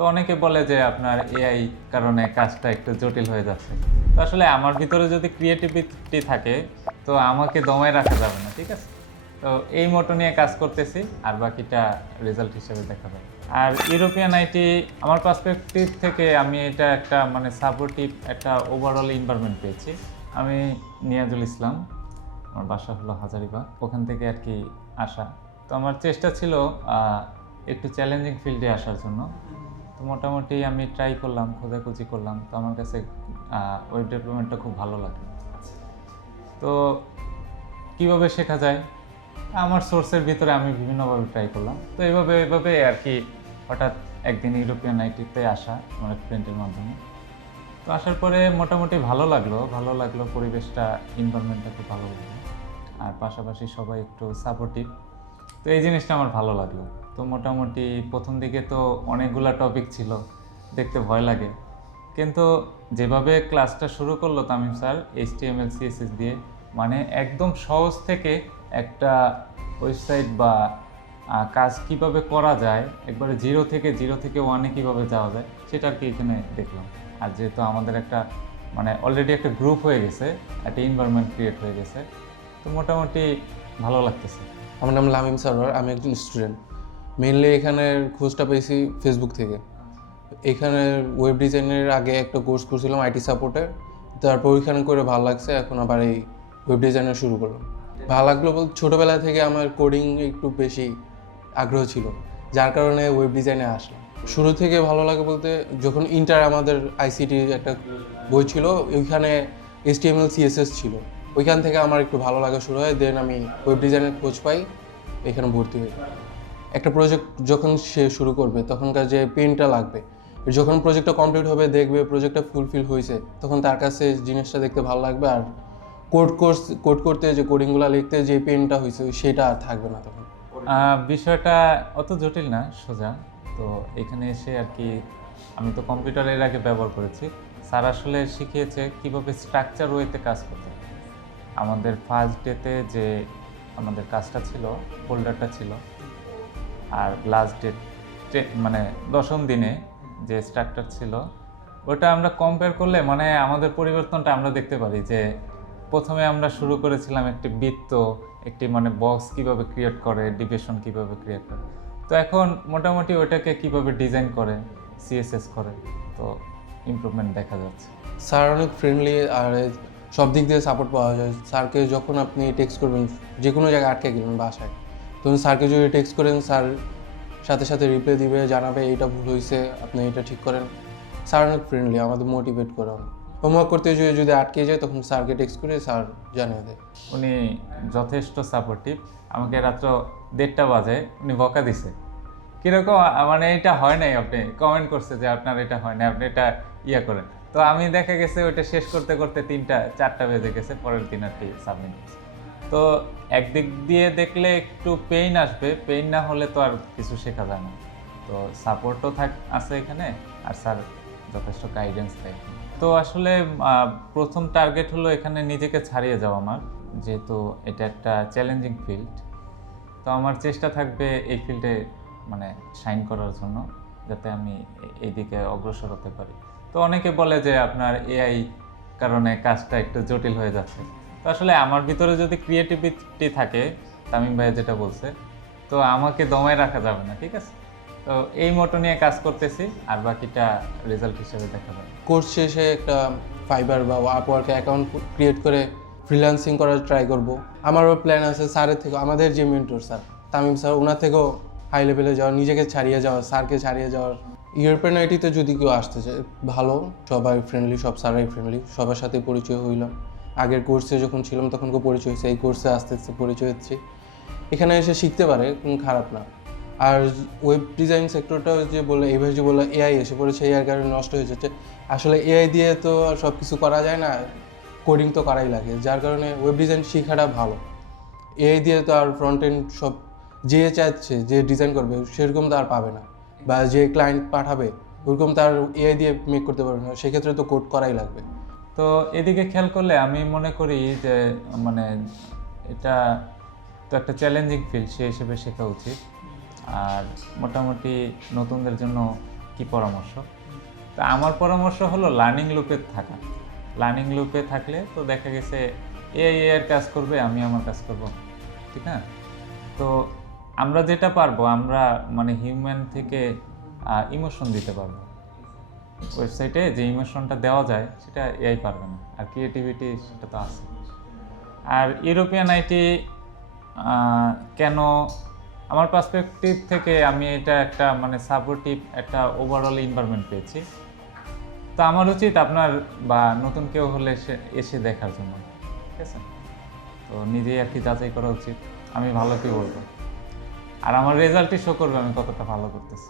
তো অনেকে বলে যে আপনার এআই কারণে কাজটা একটু জটিল হয়ে যাচ্ছে। তো আসলে আমার ভিতরে যদি ক্রিয়েটিভিটি থাকে তো আমাকে দমায় রাখা যাবে না, ঠিক আছে? তো এই মোটো নিয়ে কাজ করতেছি, আর বাকিটা রেজাল্ট হিসেবে দেখা যাবে। আর ইউরোপিয়ান আইটি আমার পার্সপেক্টিভ থেকে আমি এটা একটা মানে সাপোর্টিভ একটা ওভারঅল এনভায়রনমেন্ট পেয়েছি। আমি নিয়াজুল ইসলাম, আমার বাসা হলো হাজারিবাগ, ওখান থেকে আর কি আসা। তো আমার চেষ্টা ছিল একটু চ্যালেঞ্জিং ফিল্ডে আসার জন্য। তো মোটামুটি আমি ট্রাই করলাম, খোঁজাখুঁজি করলাম। তো আমার কাছে ওয়েব ডেভেলপমেন্টটা খুব ভালো লাগে। তো কীভাবে শেখা যায়, আমার সোর্সের ভিতরে আমি বিভিন্নভাবে ট্রাই করলাম। তো এভাবে আর কি হঠাৎ একদিন ইউরোপিয়ান আইটিতে আসা আমার ফ্রেন্ডের মাধ্যমে। তো আসার পরে মোটামুটি ভালো লাগলো পরিবেশটা, এনভায়রনমেন্টটা খুব ভালো লাগলো। আর পাশাপাশি সবাই একটু সাপোর্টিভ। তো এই জিনিসটা আমার ভালো লাগলো। তো মোটামুটি প্রথম দিকে তো অনেকগুলা টপিক ছিল, দেখতে ভয় লাগে। কিন্তু যেভাবে ক্লাসটা শুরু করলো তামিম স্যার HTML CSS দিয়ে, মানে একদম সহজ থেকে একটা ওয়েবসাইট বা কাজ কিভাবে করা যায়, একবারে জিরো থেকে ওয়ানে কীভাবে যাওয়া যায় সেটা আর কি এখানে দেখলাম। আর যেহেতু আমাদের একটা মানে অলরেডি একটা গ্রুপ হয়ে গেছে, একটা এনভায়রনমেন্ট ক্রিয়েট হয়ে গেছে, তো মোটামুটি ভালো লাগতেছে। আমার নাম লামিম সারোয়ার, আমি একজন স্টুডেন্ট। মেইনলি এখানের খোঁজটা পেয়েছি ফেসবুক থেকে। এখানে ওয়েব ডিজাইনের আগে একটা কোর্স করছিলাম আইটি সাপোর্টের, তারপর ওইখানে করে ভালো লাগছে, এখন আবার এই ওয়েব ডিজাইনার শুরু করলাম। ভালো লাগলো বলতে ছোটোবেলা থেকে আমার কোডিং একটু বেশি আগ্রহ ছিল, যার কারণে ওয়েব ডিজাইনে আসলাম। শুরু থেকে ভালো লাগে বলতে যখন ইন্টার আমাদের ICT একটা বই ছিল, ওইখানে HTML CSS ছিল, ওইখান থেকে আমার একটু ভালো লাগা শুরু হয়। দেন আমি ওয়েব ডিজাইনের খোঁজ পাই, এখানে ভর্তি হই। একটা প্রজেক্ট যখন সে শুরু করবে তখনকার যে পেনটা লাগবে, যখন প্রজেক্টটা কমপ্লিট হবে দেখবে প্রজেক্টটা ফুলফিল হয়েছে, তখন তার কাছে জিনিসটা দেখতে ভালো লাগবে। আর কোড করতে যে কোডিংগুলো লিখতে যে পেনটা হয়েছে সেটা আর থাকবে না তখন। বিষয়টা অত জটিল না, সোজা। তো এখানে এসে আর কি আমি তো কম্পিউটারের আগে ব্যবহার করেছি। স্যার আসলে শিখিয়েছে কীভাবে স্ট্রাকচার ওয়েতে কাজ করতে হবে। আমাদের ফার্স্ট ডেতে যে আমাদের কাজটা ছিল, ফোল্ডারটা ছিল, আর লাস্ট ডেট মানে 10ম দিনে যে স্ট্রাকচার ছিল, ওটা আমরা কম্পেয়ার করলে মানে আমাদের পরিবর্তনটা আমরা দেখতে পারি। যে প্রথমে আমরা শুরু করেছিলাম একটি বৃত্ত, একটি মানে বক্স কীভাবে ক্রিয়েট করে, ডিভিশন কীভাবে ক্রিয়েট করে। তো এখন মোটামুটি ওটাকে কীভাবে ডিজাইন করে, CSS করে, তো ইমপ্রুভমেন্ট দেখা যাচ্ছে। স্যার অনেক ফ্রেন্ডলি, আর সব দিক দিয়ে সাপোর্ট পাওয়া যায়। স্যারকে যখন আপনি টেক্সট করবেন, যে কোনো জায়গায় আটকে গেলেন বাসায়, তখন স্যারকে যদি টেক্সট করেন, স্যার সাথে সাথে রিপ্লাই দিবে, জানাবে এইটা ভুল হয়েছে, আপনি এটা ঠিক করেন। স্যার অনেক ফ্রেন্ডলি, আমাদের মোটিভেট করে। হোমওয়ার্ক করতে যদি আটকে যায় তখন স্যারকে টেক্সট করে স্যার জানিয়ে দেয়। উনি যথেষ্ট সাপোর্টিভ। আমাকে রাত্র 1:30 বাজে উনি বকা দিছে, কীরকম মানে এটা হয় নাই, আপনি কমেন্ট করছে যে আপনার এটা হয় না, আপনি এটা করেন। তো আমি দেখা গেছে ওইটা শেষ করতে করতে 3টা-4টা বেজে গেছে, পরের দিন আর কি সাবমিট করছে। তো একদিক দিয়ে দেখলে একটু পেইন আসবে, পেইন না হলে তো আর কিছু শেখা যায় না। তো সাপোর্টও আছে এখানে, আর স্যার যথেষ্ট গাইডেন্স দেয়। তো আসলে প্রথম টার্গেট হলো এখানে নিজেকে ছাড়িয়ে যাওয়া আমার, যেহেতু এটা একটা চ্যালেঞ্জিং ফিল্ড। তো আমার চেষ্টা থাকবে এই ফিল্ডে মানে শাইন করার জন্য, যাতে আমি এইদিকে অগ্রসর হতে পারি। তো অনেকে বলে যে আপনার AI কারণে কাজটা একটু জটিল হয়ে যাচ্ছে। তো আসলে আমার ভিতরে যদি ক্রিয়েটিভিটি থাকে, তামিম ভাই যেটা বলছে, তো আমাকে দমায় রাখা যাবে না, ঠিক আছে? তো এই মোটো নিয়ে কাজ করতেছি, আর বাকিটা রেজাল্ট হিসেবে দেখা যাবে। কোর্স শেষে একটা ফাইবার বা আপওয়ার্কে অ্যাকাউন্ট ক্রিয়েট করে ফ্রিল্যান্সিং করার ট্রাই করব। আমারও প্ল্যান আছে স্যারের থেকে, আমাদের যে মেন্টর স্যার তামিম স্যার, ওনার থেকেও হাই লেভেলে যাওয়ার, নিজেকে ছাড়িয়ে যাওয়ার, স্যারকে ছাড়িয়ে যাওয়ার। ইউরোপিয়ান আইটিতে যদি কেউ আসতে চায়, ভালো, সবাই ফ্রেন্ডলি, সব স্যারাই ফ্রেন্ডলি, সবার সাথে পরিচয় হইলাম। আগের কোর্সে যখন ছিলাম তখন পরিচয় হয়েছে, এই কোর্সে আস্তে আস্তে পরিচয় হচ্ছে। এখানে এসে শিখতে পারে, খারাপ না। আর ওয়েব ডিজাইন সেক্টরটা যে বললো, এইভাবে যে বললো AI এসে পড়েছে, এআই কারণে নষ্ট হয়ে যাচ্ছে। আসলে AI দিয়ে তো আর সব কিছু করা যায় না, কোডিং তো করাই লাগে, যার কারণে ওয়েব ডিজাইন শেখাটা ভালো। AI দিয়ে তো আর ফ্রন্ট এন্ড সব যে চাচ্ছে যে ডিজাইন করবে সেরকম তো আর পাবে না, বা যে ক্লায়েন্ট পাঠাবে ওরকম তার AI দিয়ে মেক করতে পারবে না, সেক্ষেত্রে তো কোড করাই লাগবে। তো এদিকে খেয়াল করলে আমি মনে করি যে মানে এটা তো একটা চ্যালেঞ্জিং ফিল্ড, সেই হিসেবে শেখা উচিত। আর মোটামুটি নতুনদের জন্য কি পরামর্শ। তো আমার পরামর্শ হলো লার্নিং লুপে থাকা। লার্নিং লুপে থাকলে তো দেখা গেছে এআই এর কাজ করবে, আমি আমার কাজ করব, ঠিক না? তো আমরা যেটা পারবো, আমরা মানে হিউম্যান থেকে ইমোশন দিতে পারবো। ওয়েবসাইটে যে ইমোশনটা দেওয়া যায় সেটা এআই পারবে না, আর ক্রিয়েটিভিটি সেটা তো আছে। আর ইউরোপিয়ান আইটি কেন, আমার পার্সপেক্টিভ থেকে আমি এটা একটা মানে সাপোর্টিভ একটা ওভারঅল এনভায়রনমেন্ট পেয়েছি। তো আমার উচিত আপনার বা নতুন কেউ হলে এসে দেখার জন্য, ঠিক আছে? তো নিজেই আর কি যাচাই করা উচিত আমি ভালো কি বলবো, আর আমার রেজাল্টই শো করবে আমি কতটা ভালো করতেছি।